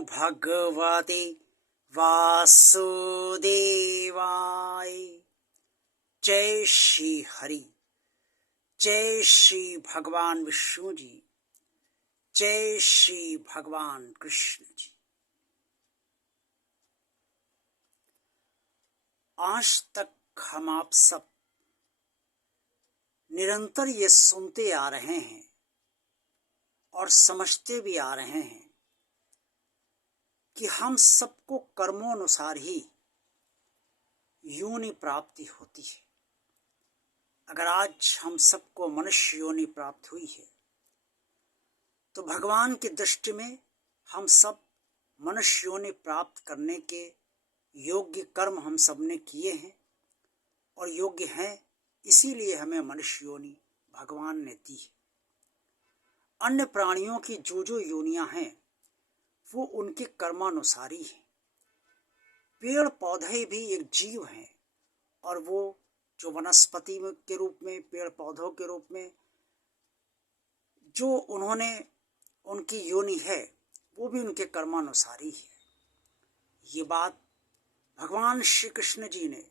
भगवते वासुदेवाय। जय श्री हरि, जय श्री भगवान विष्णु जी, जय श्री भगवान कृष्ण जी। आज तक हम आप सब निरंतर ये सुनते आ रहे हैं और समझते भी आ रहे हैं कि हम सबको कर्मोनुसार ही योनि प्राप्ति होती है। अगर आज हम सबको मनुष्य योनि प्राप्त हुई है तो भगवान की दृष्टि में हम सब मनुष्य योनि प्राप्त करने के योग्य कर्म हम सब ने किए हैं और योग्य हैं, इसीलिए हमें मनुष्य योनि भगवान ने दी है। अन्य प्राणियों की जो जो योनियां हैं वो उनके कर्मानुसारी हैं। पेड़ पौधे भी एक जीव हैं और वो जो वनस्पति के रूप में, पेड़ पौधों के रूप में जो उन्होंने उनकी योनि है वो भी उनके कर्मानुसारी है। ये बात भगवान श्री कृष्ण जी ने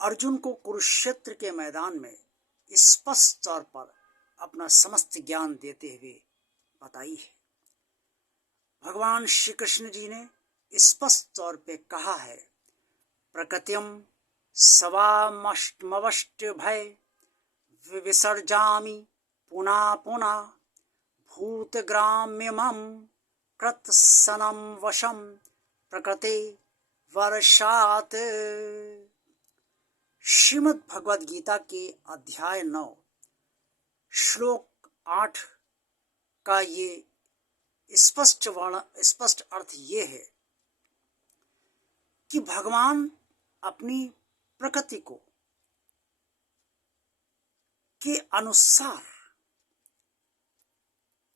अर्जुन को कुरुक्षेत्र के मैदान में स्पष्ट तौर पर अपना समस्त ज्ञान देते हुए बताई है। भगवान श्री कृष्ण जी ने स्पष्ट तौर पे कहा है, प्रकृतिम सवामष्टमवष्ट भय विसर्जामि पुनः पुनः भूतग्राम्यमं कृत्सनं वशं प्रकृते वर्षात्। श्रीमद् भगवद गीता के अध्याय 9 श्लोक 8 का ये स्पष्ट अर्थ ये है कि भगवान अपनी प्रकृति को के अनुसार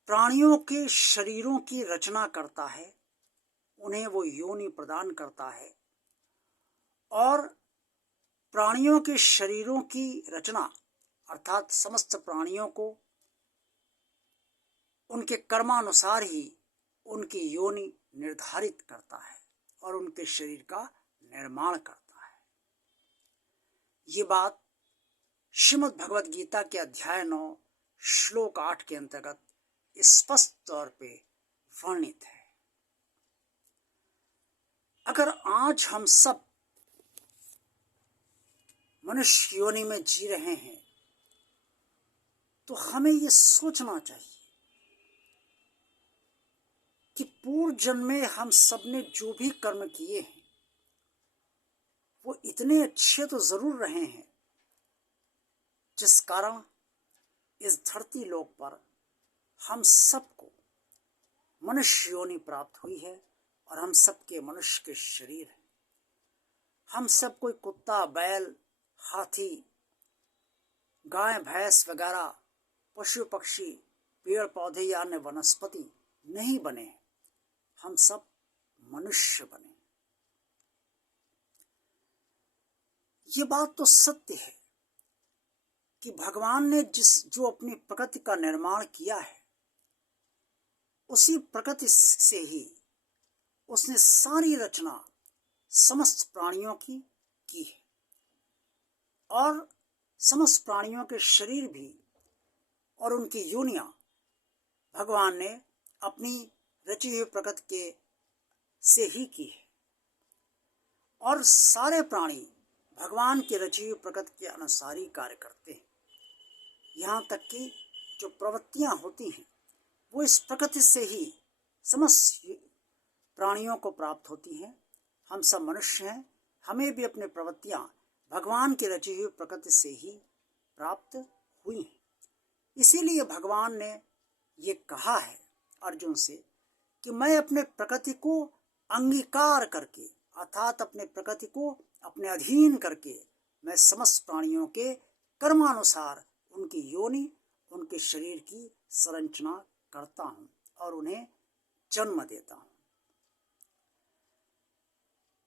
प्राणियों के शरीरों की रचना करता है, उन्हें वो योनि प्रदान करता है और प्राणियों के शरीरों की रचना अर्थात समस्त प्राणियों को उनके कर्मानुसार ही उनकी योनि निर्धारित करता है और उनके शरीर का निर्माण करता है। ये बात श्रीमद् भगवद गीता के अध्याय 9 श्लोक 8 के अंतर्गत स्पष्ट तौर पे वर्णित है। अगर आज हम सब मनुष्य योनि में जी रहे हैं तो हमें ये सोचना चाहिए कि पूर्व जन्म में हम सब ने जो भी कर्म किए हैं वो इतने अच्छे तो जरूर रहे हैं जिस कारण इस धरती लोक पर हम सबको मनुष्य योनि प्राप्त हुई है और हम सबके मनुष्य के शरीर हैं। हम सब कोई कुत्ता, बैल, हाथी, गाय, भैंस वगैरह पशु पक्षी, पेड़ पौधे या अन्य वनस्पति नहीं बने हैं, हम सब मनुष्य बने। ये बात तो सत्य है कि भगवान ने जो अपनी प्रकृति का निर्माण किया है उसी प्रकृति से ही उसने सारी रचना समस्त प्राणियों की है और समस्त प्राणियों के शरीर भी और उनकी योनियां भगवान ने अपनी रची हुई प्रकृति के से ही की है और सारे प्राणी भगवान की रची हुई प्रकृति के अनुसार ही कार्य करते हैं। यहाँ तक कि जो प्रवृत्तियां होती हैं वो इस प्रकृति से ही समस्त प्राणियों को प्राप्त होती हैं। हम सब मनुष्य हैं, हमें भी अपनी प्रवृत्तियां भगवान की रची हुई प्रकृति से ही प्राप्त हुई हैं। इसीलिए भगवान ने ये कहा है अर्जुन से कि मैं अपने प्रकृति को अंगीकार करके अर्थात अपने प्रकृति को अपने अधीन करके मैं समस्त प्राणियों के कर्मानुसार उनकी योनि, उनके शरीर की संरचना करता हूँ और उन्हें जन्म देता हूँ।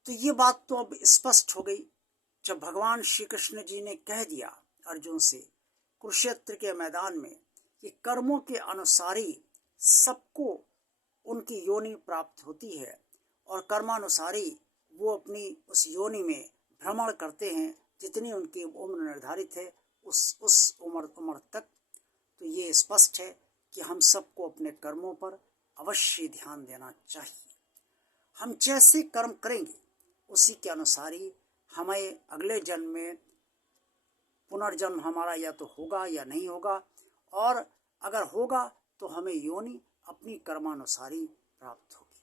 तो ये बात तो अब स्पष्ट हो गई जब भगवान श्री कृष्ण जी ने कह दिया अर्जुन से कुरुक्षेत्र के मैदान में कि कर्मों के अनुसार ही सबको उनकी योनि प्राप्त होती है और कर्मानुसारी वो अपनी उस योनि में भ्रमण करते हैं जितनी उनकी उम्र निर्धारित है उस उम्र तक। तो ये स्पष्ट है कि हम सबको अपने कर्मों पर अवश्य ध्यान देना चाहिए। हम जैसे कर्म करेंगे उसी के अनुसार ही हमें अगले जन्म में पुनर्जन्म हमारा या तो होगा या नहीं होगा, और अगर होगा तो हमें योनि अपनी कर्मानुसारी प्राप्त होगी।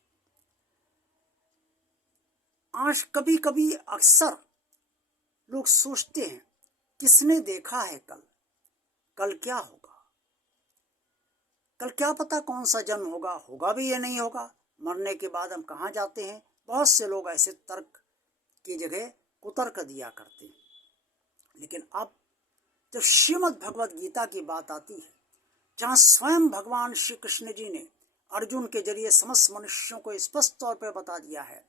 आज कभी कभी अक्सर लोग सोचते हैं किसने देखा है कल क्या होगा, कल क्या पता कौन सा जन्म होगा भी या नहीं होगा, मरने के बाद हम कहाँ जाते हैं। बहुत से लोग ऐसे तर्क की जगह कुतर्क दिया करते हैं। लेकिन अब जब श्रीमद् भगवद गीता की बात आती है, जहाँ स्वयं भगवान श्री कृष्ण जी ने अर्जुन के जरिए समस्त मनुष्यों को स्पष्ट तौर पर बता दिया है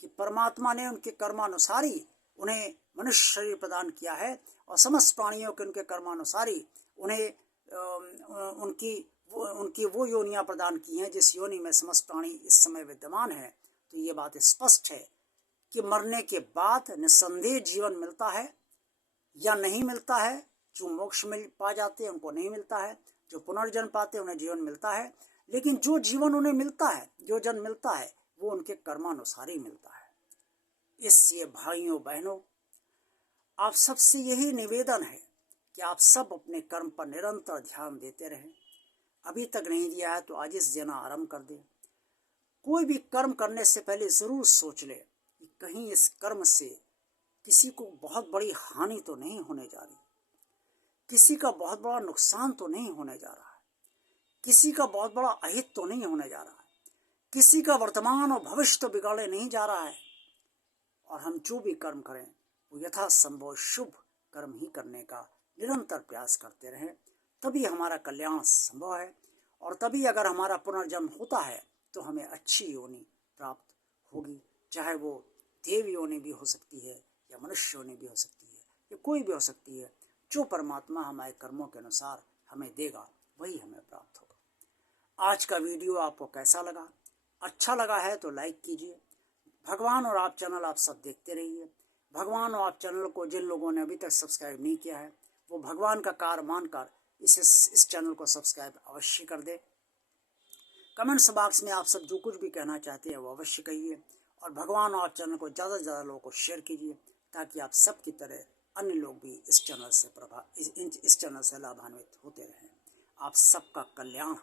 कि परमात्मा ने उनके कर्मानुसारी उन्हें मनुष्य शरीर प्रदान किया है और समस्त प्राणियों के उनके कर्मानुसारी उन्हें उनकी वो योनियां प्रदान की हैं जिस योनि में समस्त प्राणी इस समय विद्यमान है। तो ये बात स्पष्ट है कि मरने के बाद निस्संदेह जीवन मिलता है या नहीं मिलता है। जो मोक्ष मिल पा जाते हैं उनको नहीं मिलता है, जो पुनर्जन्म पाते हैं उन्हें जीवन मिलता है। लेकिन जो जीवन उन्हें मिलता है, जो जन्म मिलता है, वो उनके कर्मानुसार ही मिलता है। इसलिए भाइयों बहनों, आप सबसे यही निवेदन है कि आप सब अपने कर्म पर निरंतर ध्यान देते रहें। अभी तक नहीं दिया है तो आज इस देना आरंभ कर दें। कोई भी कर्म करने से पहले जरूर सोच ले कि कहीं इस कर्म से किसी को बहुत बड़ी हानि तो नहीं होने जा रही, किसी का बहुत बड़ा नुकसान तो नहीं होने जा रहा है, किसी का बहुत बड़ा अहित तो नहीं होने जा रहा है, किसी का वर्तमान और भविष्य तो बिगाड़े नहीं जा रहा है। और हम जो भी कर्म करें वो यथासंभव शुभ कर्म ही करने का निरंतर प्रयास करते रहें, तभी हमारा कल्याण संभव है। और तभी अगर हमारा पुनर्जन्म होता है तो हमें अच्छी योनि प्राप्त होगी, चाहे वो देव योनि भी हो सकती है या मनुष्य योनि भी हो सकती है या कोई भी हो सकती है। जो परमात्मा हमारे कर्मों के अनुसार हमें देगा वही हमें प्राप्त होगा। आज का वीडियो आपको कैसा लगा? अच्छा लगा है तो लाइक कीजिए। भगवान और आप चैनल आप सब देखते रहिए। भगवान और आप चैनल को जिन लोगों ने अभी तक सब्सक्राइब नहीं किया है वो भगवान का कार्य मानकर इस चैनल को सब्सक्राइब अवश्य कर दे। कमेंट्स बॉक्स में आप सब जो कुछ भी कहना चाहते हैं वो अवश्य कहिए। और भगवान और आप चैनल को ज़्यादा से ज़्यादा लोगों को शेयर कीजिए ताकि आप सब की तरह अन्य लोग भी इस चैनल से लाभान्वित होते रहें। आप सबका कल्याण हो।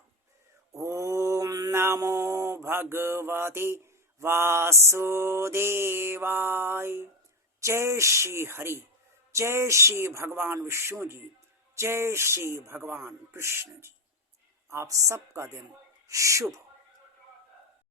ओम नमो भगवते वासुदेवाय। जय श्री हरि, जय श्री भगवान विष्णु जी, जय श्री भगवान कृष्ण जी। आप सबका दिन शुभ हो।